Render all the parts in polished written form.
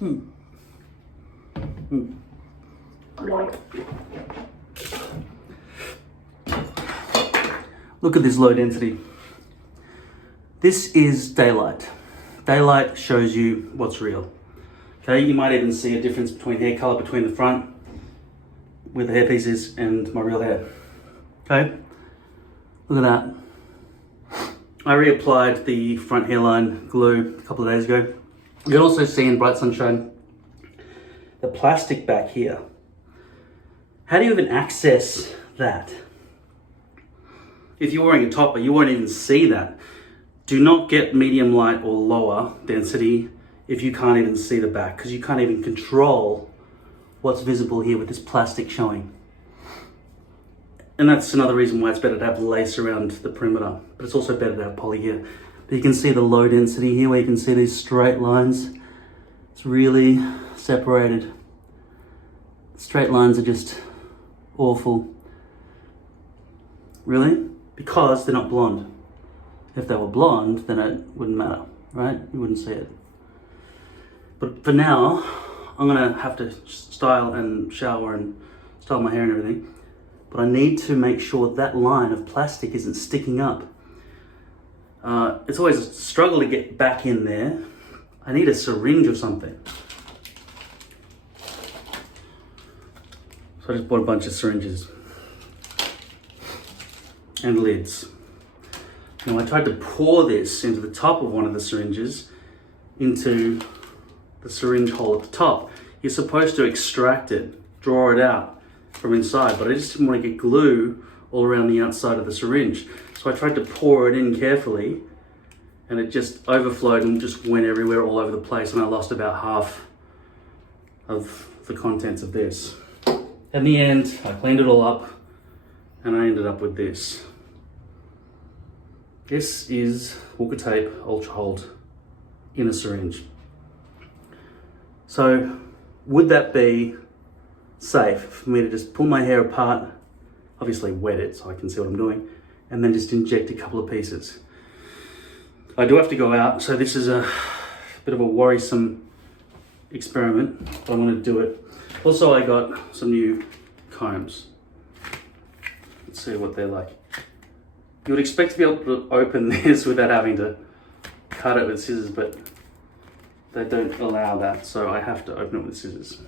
Look at this low density. This is daylight. Daylight shows you what's real. Okay, you might even see a difference between hair color between the front where the hairpiece is and my real hair. Okay, look at that. I reapplied the front hairline glue a couple of days ago. You can also see in bright sunshine the plastic back here. How do you even access that? If you're wearing a topper, you won't even see that. Do not get medium light or lower density if you can't even see the back, because you can't even control what's visible here with this plastic showing. And that's another reason why it's better to have lace around the perimeter, but it's also better to have poly here. But you can see the low density here where you can see these straight lines. It's really separated. Straight lines are just awful. Really? Because they're not blonde. If they were blonde, then it wouldn't matter, right? You wouldn't see it. But for now, I'm gonna have to style and shower and style my hair and everything. But I need to make sure that line of plastic isn't sticking up. It's always a struggle to get back in there. I need a syringe or something. So I just bought a bunch of syringes and lids. Now I tried to pour this into the top of one of the syringes into the syringe hole at the top. You're supposed to extract it, draw it out from inside, but I just didn't want to get glue all around the outside of the syringe. So I tried to pour it in carefully and it just overflowed and just went everywhere all over the place, and I lost about half of the contents of this. In the end, I cleaned it all up and I ended up with this. This is Walker Tape Ultra Hold in a syringe. So would that be safe for me to just pull my hair apart, obviously wet it so I can see what I'm doing, and then just inject a couple of pieces? I do have to go out, so this is a bit of a worrisome experiment, but I'm going to do it. Also, I got some new combs. Let's see what they're like. You would expect to be able to open this without having to cut it with scissors, but they don't allow that, so I have to open it with scissors.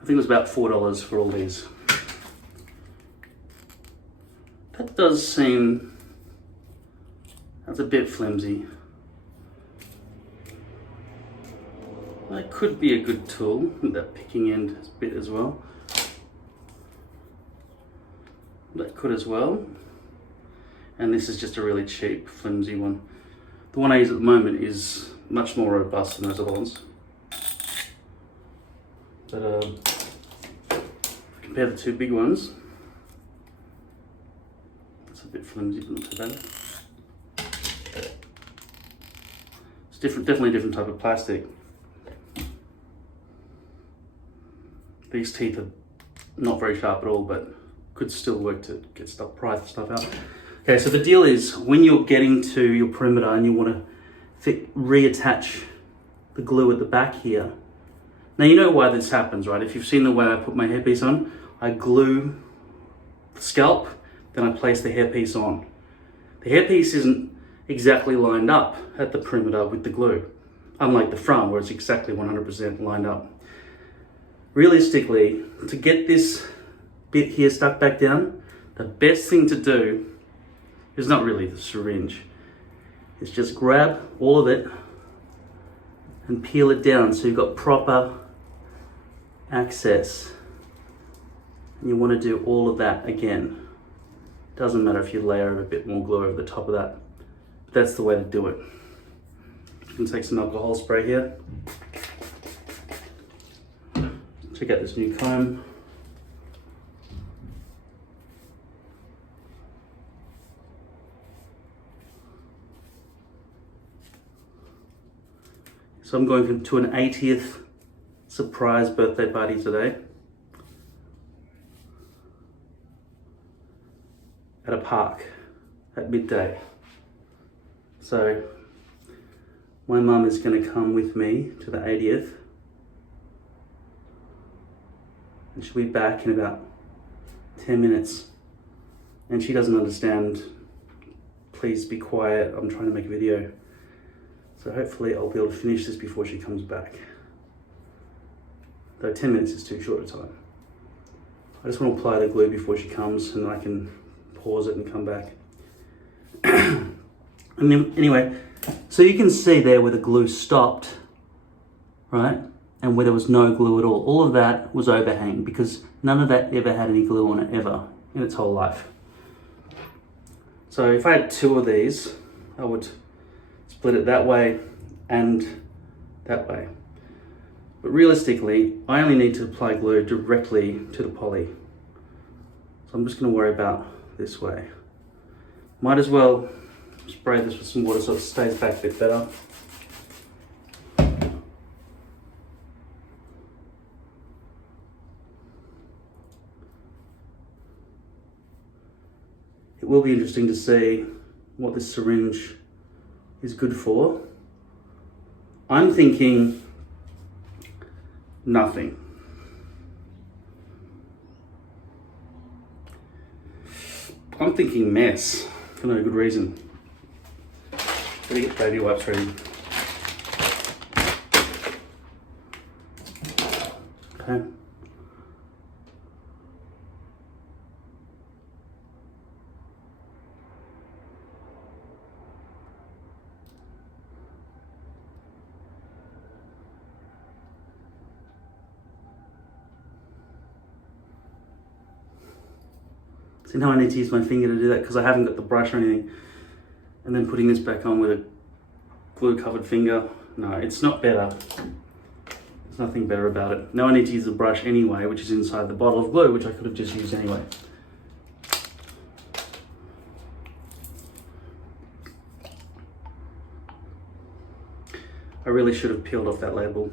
I think it was about $4 for all these. That does seem, that's a bit flimsy. That could be a good tool, with that picking end bit as well. That could as well. And this is just a really cheap, flimsy one. The one I use at the moment is much more robust than those other ones. But compare the two big ones, it's a bit flimsy, but not too bad. It's definitely a different type of plastic. These teeth are not very sharp at all, but could still work to get pry stuff out. Okay, so the deal is when you're getting to your perimeter and you want to reattach the glue at the back here. Now you know why this happens, right? If you've seen the way I put my hairpiece on, I glue the scalp, then I place the hairpiece on. The hairpiece isn't exactly lined up at the perimeter with the glue, unlike the front where it's exactly 100% lined up. Realistically, to get this bit here stuck back down, the best thing to do is not really the syringe. It's just grab all of it and peel it down so you've got proper access. And you want to do all of that again. Doesn't matter if you layer a bit more glue over the top of that. But that's the way to do it. You can take some alcohol spray here. Check out this new comb. So I'm going to an 80th surprise birthday party today. at a park at midday. So my mum is going to come with me to the 80th, and she'll be back in about 10 minutes. And she doesn't understand, please be quiet, I'm trying to make a video. So hopefully I'll be able to finish this before she comes back. Though 10 minutes is too short a time. I just want to apply the glue before she comes, and then I can pause it and come back. And then, anyway, so you can see there where the glue stopped, right? And where there was no glue at all. All of that was overhang because none of that ever had any glue on it ever in its whole life. So if I had two of these, I would split it that way and that way. But realistically, I only need to apply glue directly to the poly. So I'm just going to worry about this way. Might as well spray this with some water so it stays back a bit better. It will be interesting to see what this syringe is good for. I'm thinking nothing. I'm thinking mess for no good reason. Gotta get baby wipes ready. Okay. See, now I need to use my finger to do that because I haven't got the brush or anything. And then putting this back on with a glue covered finger. No, it's not better. There's nothing better about it. Now I need to use the brush anyway, which is inside the bottle of glue, which I could have just used anyway. I really should have peeled off that label.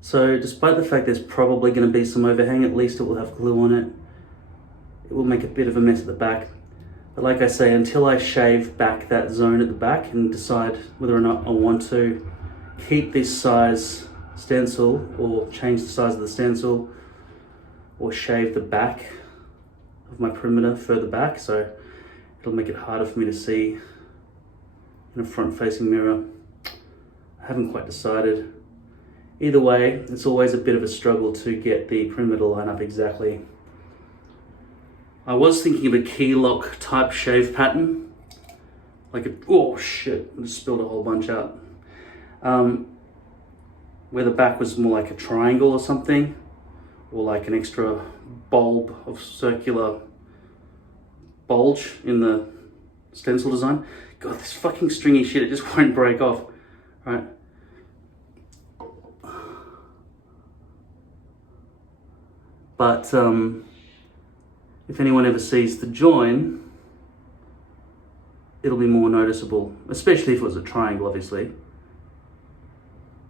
So despite the fact there's probably going to be some overhang, at least it will have glue on it. It will make a bit of a mess at the back. But like I say, until I shave back that zone at the back and decide whether or not I want to keep this size stencil or change the size of the stencil or shave the back of my perimeter further back, so it'll make it harder for me to see in a front-facing mirror. I haven't quite decided. Either way, it's always a bit of a struggle to get the perimeter to line up exactly. I was thinking of a key lock type shave pattern. Like a, oh shit, I just spilled a whole bunch out. Where the back was more like a triangle or something, or like an extra bulb of circular bulge in the stencil design. God, this fucking stringy shit, it just won't break off, right? But if anyone ever sees the join, it'll be more noticeable, especially if it was a triangle, obviously.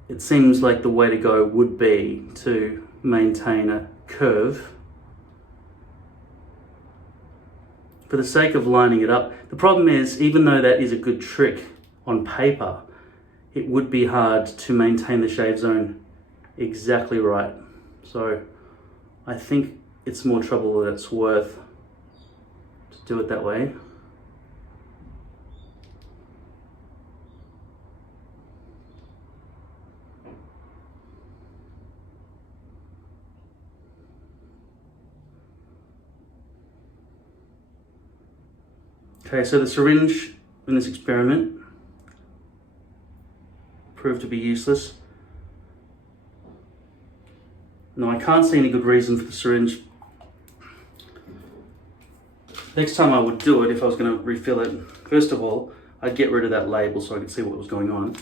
It seems like the way to go would be to maintain a curve for the sake of lining it up. The problem is, even though that is a good trick on paper, it would be hard to maintain the shave zone exactly right. So I think it's more trouble than it's worth to do it that way. Okay, so the syringe in this experiment proved to be useless. Now, I can't see any good reason for the syringe. Next time I would do it, if I was going to refill it, first of all, I'd get rid of that label so I could see what was going on.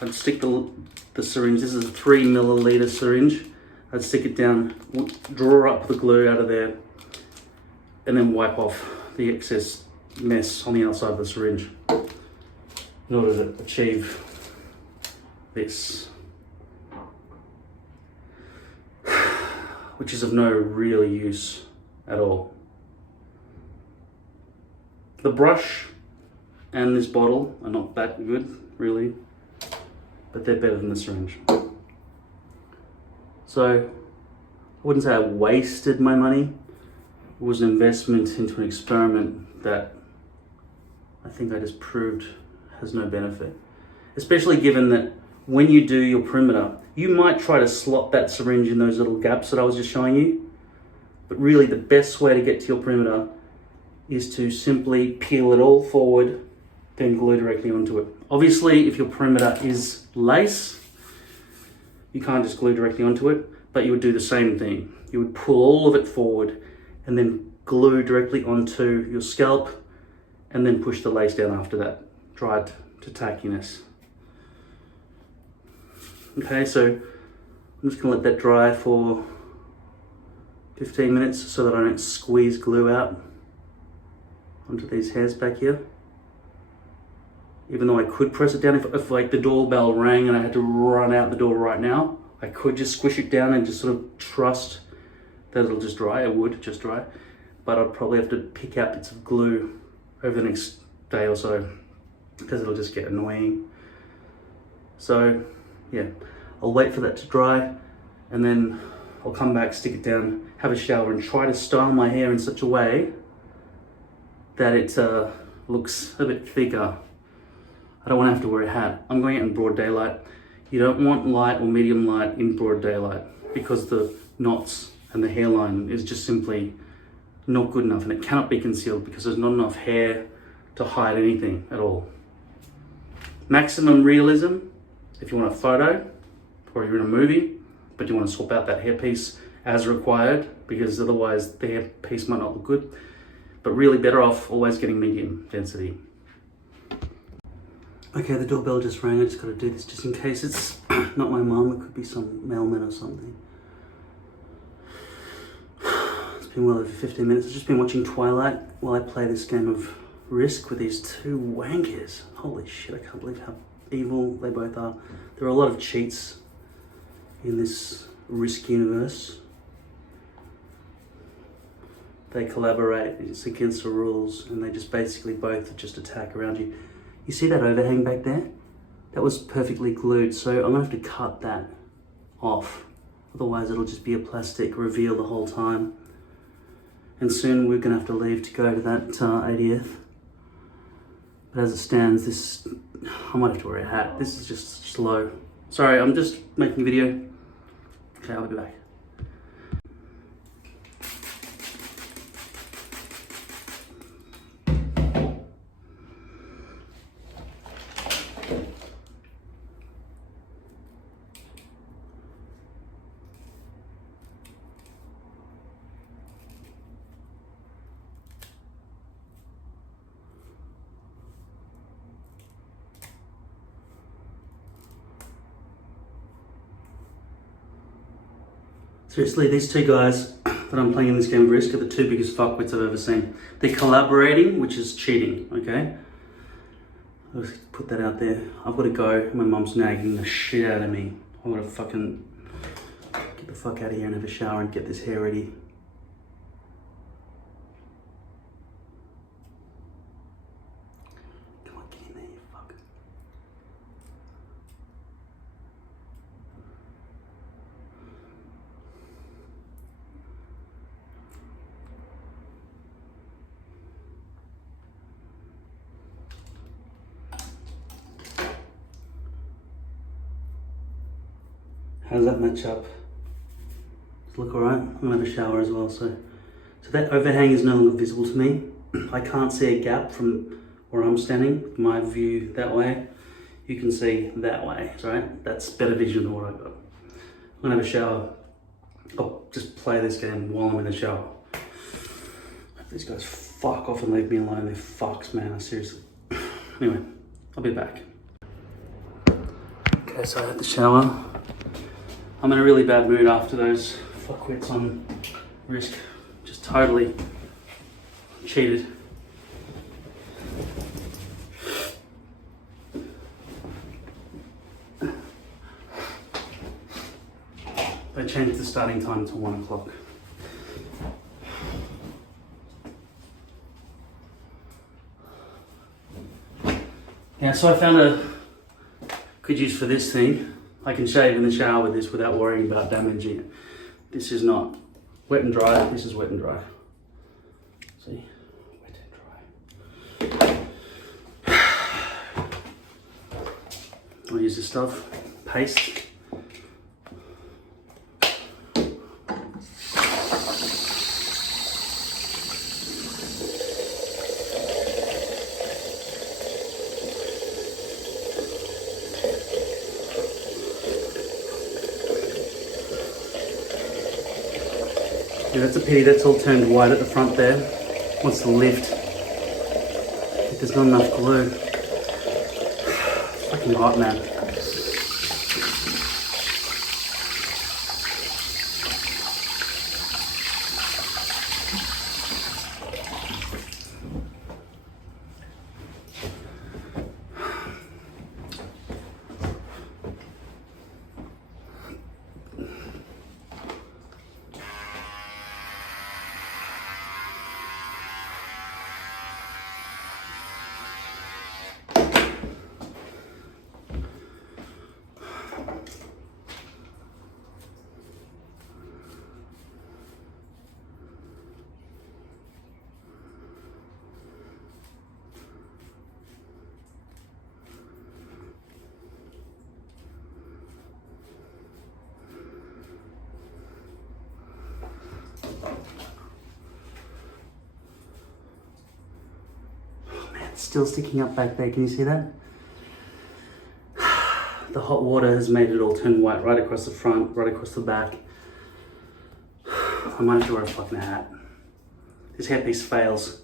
I'd stick the syringe, this is a 3 milliliter syringe. I'd stick it down, draw up the glue out of there, and then wipe off the excess mess on the outside of the syringe in order to achieve this, which is of no real use at all. The brush and this bottle are not that good, really, but they're better than the syringe. So I wouldn't say I wasted my money. It was an investment into an experiment that I think I just proved has no benefit. Especially given that when you do your perimeter, you might try to slot that syringe in those little gaps that I was just showing you. But really the best way to get to your perimeter is to simply peel it all forward, then glue directly onto it. Obviously, if your perimeter is lace, you can't just glue directly onto it, but you would do the same thing. You would pull all of it forward and then glue directly onto your scalp and then push the lace down after that, dried to tackiness. Okay, so I'm just gonna let that dry for 15 minutes so that I don't squeeze glue out onto these hairs back here. Even though I could press it down, if like the doorbell rang and I had to run out the door right now, I could just squish it down and just sort of trust that it'll just dry. It would just dry, but I'd probably have to pick out bits of glue over the next day or so because it'll just get annoying. So yeah, I'll wait for that to dry and then I'll come back, stick it down, have a shower and try to style my hair in such a way that it looks a bit thicker. I don't want to have to wear a hat. I'm going out in broad daylight. You don't want light or medium light in broad daylight because the knots and the hairline is just simply not good enough and it cannot be concealed because there's not enough hair to hide anything at all. Maximum realism, if you want a photo or you're in a movie, but you want to swap out that hairpiece as required because otherwise the hairpiece might not look good, but really better off always getting medium density. Okay, the doorbell just rang. I just got to do this just in case it's not my mum. It could be some mailman or something. It's been well over 15 minutes. I've just been watching Twilight while I play this game of Risk with these two wankers. Holy shit, I can't believe how evil they both are. There are a lot of cheats in this Risk universe. They collaborate, it's against the rules, and they just basically both just attack around you. You see that overhang back there? That was perfectly glued, so I'm gonna have to cut that off. Otherwise it'll just be a plastic reveal the whole time. And soon we're gonna have to leave to go to that 80th. But as it stands, this, I might have to wear a hat. This is just slow. Sorry, I'm just making a video. Okay, I'll be back. Seriously, these two guys that I'm playing in this game of Risk are the two biggest fuckwits I've ever seen. They're collaborating, which is cheating, okay? I'll just put that out there. I've got to go. My mum's nagging the shit out of me. I've got to fucking get the fuck out of here and have a shower and get this hair ready. Come on, get in there, you fuck. How does that match up? Does it look alright? I'm gonna have a shower as well, so that overhang is no longer visible to me. I can't see a gap from where I'm standing. My view that way, you can see that way, right? That's better vision than what I've got. I'm gonna have a shower. I'll just play this game while I'm in the shower. These guys fuck off and leave me alone. They're fucks, man, seriously. Anyway, I'll be back. Okay, so I had the shower. I'm in a really bad mood after those fuckwits on Risk. Just totally cheated. They changed the starting time to 1 o'clock. Yeah, so I found a good use for this thing. I can shave in the shower with this without worrying about damaging it. This is not wet and dry, this is wet and dry. See? Wet and dry. I'll use this stuff, paste. Yeah, that's a pity, that's all turned white at the front there. Wants to lift. There's not enough glue. It's fucking hot, man. Still sticking up back there, can you see that? The hot water has made it all turn white right across the front, right across the back. I might have to wear a fucking hat. This hairpiece fails.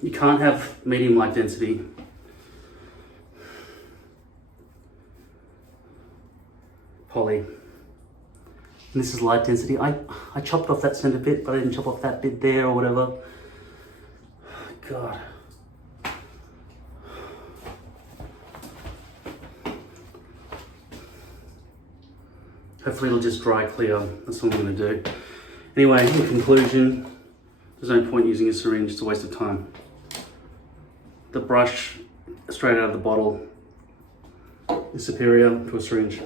You can't have medium light density. Poly. And this is light density. I chopped off that center bit, but I didn't chop off that bit there or whatever. God. Hopefully it'll just dry clear. That's what I'm going to do. Anyway, in conclusion, there's no point using a syringe. It's a waste of time. The brush straight out of the bottle is superior to a syringe.